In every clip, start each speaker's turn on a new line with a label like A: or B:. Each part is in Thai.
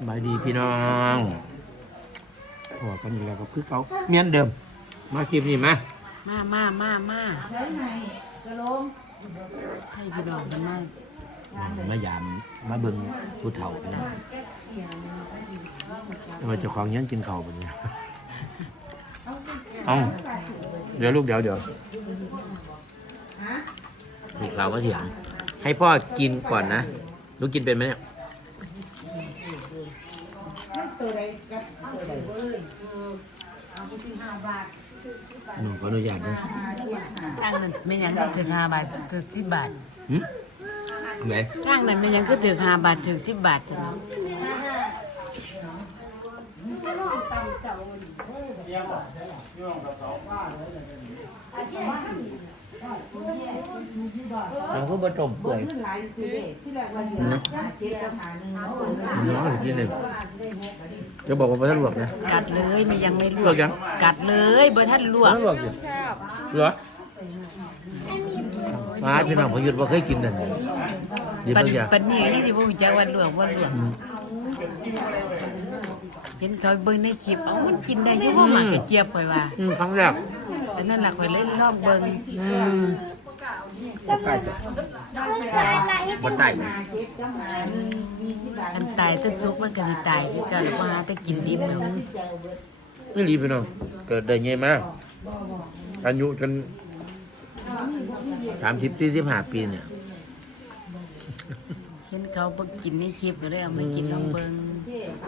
A: สบายดีพี่น้องหัวกันอยู่แล้วก็คือเขาเมียนเดิม มาคลิปนี้มา
B: มามามามาให้พี่น้องกันมา
A: มายามมาเบิ่งผู้เฒ่าพี่น้องทำไมเจ้าของยังกินข้าวแบบนี้เอ้าเดี๋ยวลูกเดี๋ยวเดี๋ยวลูกสาวก็เถียงให้พ่อกินก่อนนะ ลูกกินเป็นไหมเนี่ย หนูขออนุญาตนะ
B: ตั้งนั้นไม่หยังก็ถึงห้าบาทถึงสิบบาท
A: หึไหน
B: ตั้งนั้นไม่หยังก็ถึงห้าบาทถึงสิบบาทจ้ะเนาะ
A: เราก็บะต้มเปื่อยน้องจะกินเลยจะบอกว่าบะท่านลวกนะ
B: กัดเลยไม่ยังไม่ล
A: ล
B: ว
A: ว
B: ก
A: กยัง
B: กัดเลยบ่ท่านลวก
A: ท่านลวกอยู่เหรอมาพี่น้องพยุทธ์ว่าเคยกินนั่นดี
B: ปัน
A: บางอย่าง
B: ปันนี้ยังที่บ่รู้จักว่าลวกว่าลวก
A: อืม
B: เห็นเขาเบิ่งในคลิปเอ้ามันกินได้อยู่บ่หมากกระเจี๊ยบข่อยว่า
A: อืมครั้งแรก
B: แต่นั่นล่ะข่อยเลยลองเบิ่ง
A: อืม บ่ใต้จ้ะบ่ใต้นะ
B: อันตายแตั้สุกมันก็สิตายคือกันว่าหาแต่กินดิบแล้ว
A: นี่รีพี่น้องเกิดได้ไงมาอายุจนสามสิบสี่สิบห้าปีเนี่ย
B: เห็นเขาบ่กินในคลิปก็เลยเอามากินลองเบิ่ง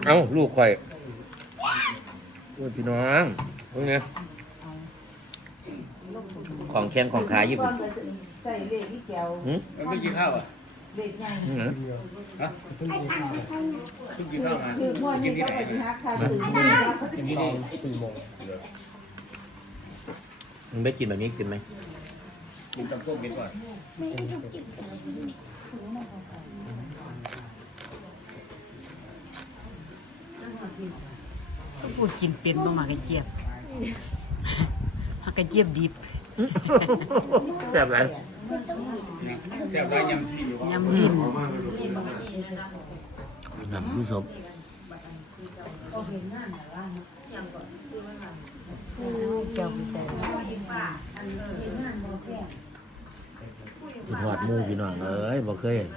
A: เอ้าลูกข่อยโอ้ยพี่น้องพวกเนี้ยของแข้งของขาญี่ปุ่น
C: ใส่เลขที่แก้ว
A: หืม
D: มันไม่กินข้าวอะ
C: เลขใหญ่
A: หืม
D: เพิ่งกินข้าวมา
C: คืองวด
D: กิ
C: นี้
D: นที่
C: ก็
D: ไหน
C: ไปฮักค่ะคือนี่
D: กินที่นี่
A: มึงไม่กินแบบนี้กินไหม
D: กินตำส้มกินก่อน
B: พูดกินเป็นบ่หมากกระเจี๊ยบหมากกระเจี๊ยบดิบ
A: แซ่บไร
D: แซ่บได้ยำที่อยู่
B: ยำลิ้น
A: น้ำผู้ศพ
B: เจ้าพี่แต่
A: คุณหอดมูพี่น้องเอ้ยบ่เคยเห็น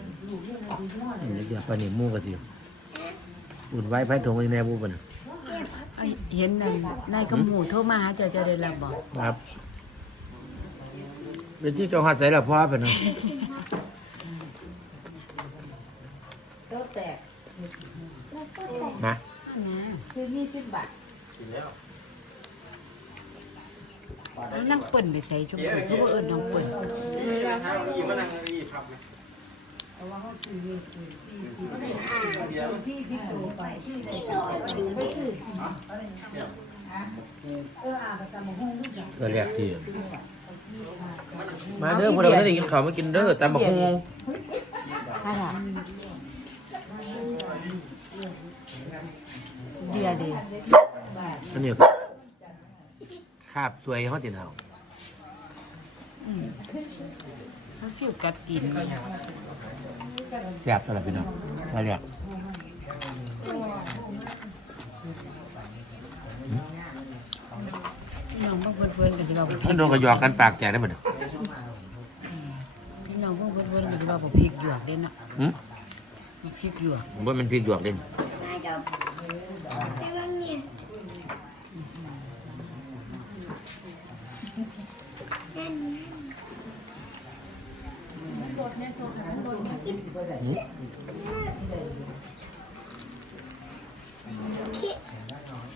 A: นี่จะปลาหนิมูกระเทียมอุ่นไว้ไผ่ทงไว้แน่บุบัน
B: เห็นนั่นนายกำหมูโทรมาหาเจ้าจ้าได้รับบอก
A: ครับ เป็นที่เจ้าหัดใส่ละพ่อไปนะ
C: โต๊ะแตก
A: นะ
C: คือยี่สิบบาท
B: แล้วนั่งเปิ่นไปใส่ชมพูคือว่าเอิญน้องเปิ่น
A: ก็เรียกที่ มาเด้อพวกเราได้กินข้าวมากินเด้อตามบักฮง
B: เดียเดีย
A: อันนี้ก็คาบสวยเขาติดเอา
B: เขาชื่อกัดกินเนี่ย
A: แซ่บตลอดพี่น้องมาเรียก
B: พี่น้องเพิ่งเพื่อนๆ กันที่ว่าบ่พริ
A: ท่าน
B: ก
A: โดนกระยอกกันปากแจกได้หมด
B: พี่น้องเพิ่งเพื่อนๆกันที่ว่าบ่พริกหยวกเด่นน่ะ
A: หืม
B: บ่พริกหยวก
A: ว่ามันพริกหยวกเด่นหืม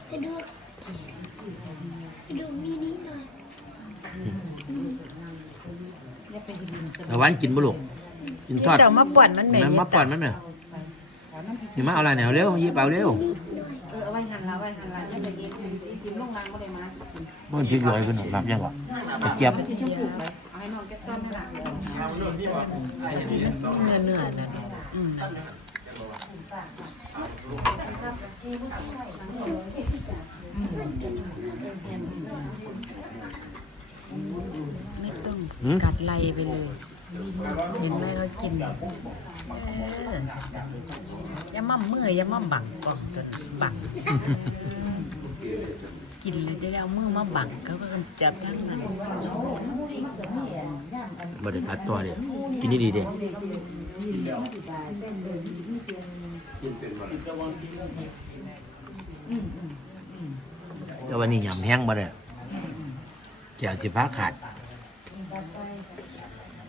E: ไปดูไปดูมินิหน่อย
A: ตะวันกินบุลูกกินทอด
B: เจ้ามาป่วนมันแม่
A: มันมาป่อนมันไหมนี่มาเอาอะไรเนี่ยเอาเร็วหยิบเอาเร็ว
C: เออเอาไว้หันละไว้หันละยังเป็นอีกจิ้มลงรางก็ได้มา
A: มันพริกหยวกขึ้นแบบยังก่อนกระเจี๊ยบ
C: ที่ชมพูไปเอาให้น้องแก้ต้นนั่นแหละ
B: เนื้อเนื้อๆนั่นอืมไม่ต้องกัดไล่ไปเลย เห็นไหมเขากินอย่ามั่มมืออย่ามั่มบังกล้องจนบัง กินเลยจะเอามือมาบังเขาก็จับทั้งนั้น
A: บ่ได้ตัดตัวเด้กินดีๆเด้แต่วันนี้ยำแห้งบ่ได้แก้วสิพาขาด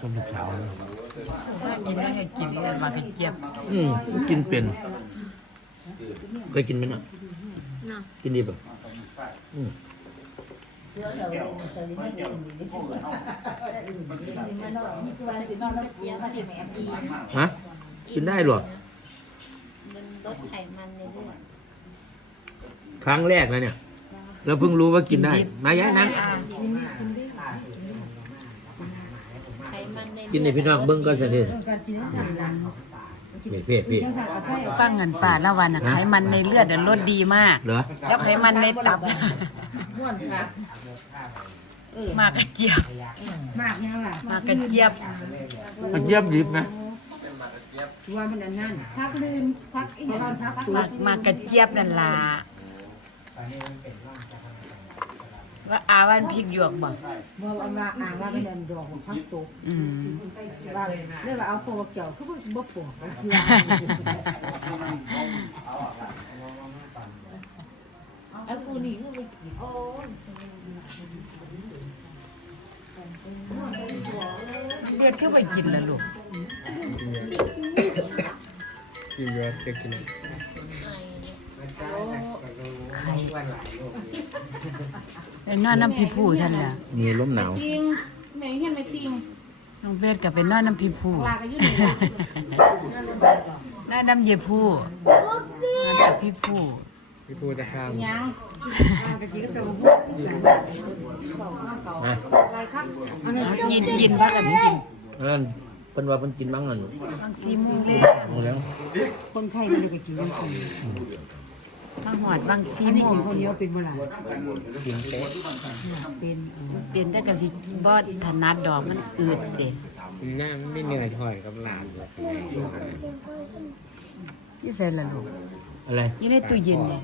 E: ก็
B: มี
A: ขาวนะ
B: ถ้ากินได้ก็กินเลยว่ากระเจี๊ยบ
A: อืมกินเป็นเคยกินไหมนาะกินดีป่ะอืมฮะกินได้หรอ
E: มันลดไขมันในเลือด
A: ครั้งแรกนะเนี่ยเราเพิ่งรู้ว่ากินได้ มาย้ายนั้น
E: ไขมันใน
A: กินในพี่น้องเบิ้งก็จะเด่นเพ่เพ่เพ่
B: ฟังเงินป่าละวันอะไขมันในเลือดอะลดดีมาก
A: เหรอ
B: แล้วไขมันในตับ
C: ม่วนค่ะ
B: มากระเจี๊ยบ
C: มากยังล่ะ
B: มากระเจี๊ยบ
A: มันเยี่ยมดิบนะ
C: ว่ามันอันนั้นพักลืมพักอีกวันพักตัว
B: มากมากระเจี๊ยบนั่นล่ะ ว่าอาวันพริกหยวกบ่
C: เมื่อวันว่าอ่างว่าเป็นอันดอกของพักตัว
B: อืม
C: ว่าเรียกว่าเอาตัวเกี่ยวคือบ่บ่ปวดเสียเอากูนี่คือไปกิน
B: เลือดคือไปกินแล้วลูก
D: กินเยอะจะกิน
B: ไข่ไอ้นอนน้ำพีผู้ท่านแหละ
A: มีลมหนาว
C: ติงแม่เห็นไหมติง
B: น้องเวทกับเป็นนอนน้ำพีผู้
C: ลาก็อยู่นี่ล่ะ
B: หน้าดำเยผู้หน้าดำพีผู้
D: พี่พูจะข้าม
C: ยังลาก็กินก็จะบ่พูดกัน
A: นะ
C: อะไรครับอันนั้น
B: เอากินกินพักกันกิน
A: นั่นเป็นว่าเป็นกินบ้างอะหนู
B: บางซีมูเลย
A: เอาแล้ว
C: คนไทยนี่ก็กินกัน
B: มาหอดบางซี
C: อันนี้
B: มู
C: กินคนเดียวเป็นเวลา
A: กินเป๊ะ
C: เป็น
B: เป็นแต่กันที่บอดถนัดดอกมันอืดเด้
D: หน้าไม่เหนื่อยถอยกับหลาน
B: ที่ใส่ละลูก
A: อะไร
B: อยู่ในตู้เย็นเลย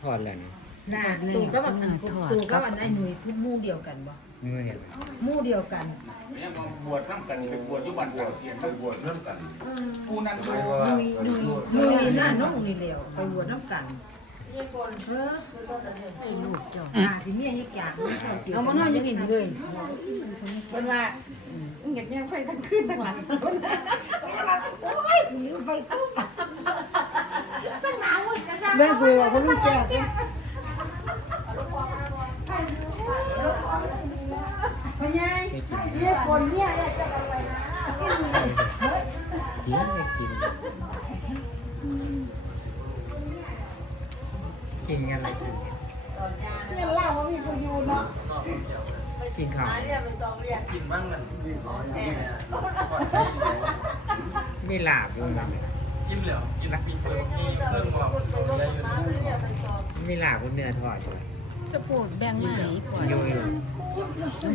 D: ถอดแล้วนะ
C: น่าตูก็แบบตูก็แบบไอ้หนุ่ยทุกมู่เดียวกันบ่
D: เมื่อย
C: มู่เดียวกัน
D: เนี่ยบวชน้ำกันไปบวชยุบันบวชเทียนไปบวชน้ำกันผู้นั้นดู
C: หนุ่ยหนุ่ยหนุ่ยหน้าน้องนี่เดียวไปบวชน้ำกันเออ
B: ไอ้ลูกเจ้า
C: อ่าสิเมียนี่จากเอามานอนยังกินเลยเป็นว่าเงียบยังไปทั้งคืนทั้งหลังโอ้ยไปตั้งแม่กูว่าคนรู้แก่พญายเรียกคนเนี่ยจะอะไรนะ
D: กินไม่กิน กินอะไรกิน
C: เรียกเล่าว่ามีผู้ยู่เนาะ
D: กินข้าวไม่หลาบเลยกินเหลือกินละกินเพิ่มกินเพิ่มกว่าไม่หลาบคุณเนื้อทอดเลย
B: จะพูดแบ่งมาให้ปล่อย
D: ยุ่ย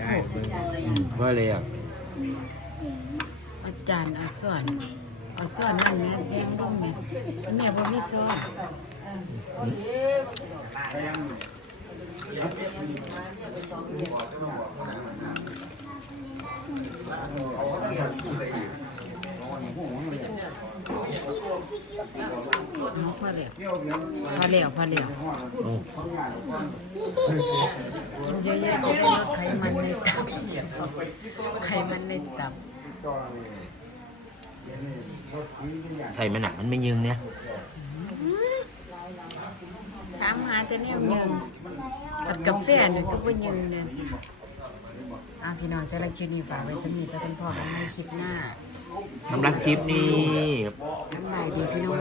D: ได้เพิ่ม
A: ว่าอะไรอะ
B: อาจานเอาส่วนอาส่วนนั่นแม่แบ่งลงแม่แม่บ่มีส่วนเอ พอแล้วพอแล้วพอแล้วเยอะๆจะไขมันในตับไขมันในตับ
A: ไข่มันหนักมันไม่ยืงเนี่ยา
B: มหาแต่เนี่ยยืนกับกาแฟเนี่ยก็บ่ยืนเนี่ยอะพี่น้องแต่ละคลิปนี้ฝากไว้สำนีจะเป็นพ่อกันในคลิปหน้า
A: สำหรับคลิปนี้
B: สำบายดีพี่น้อง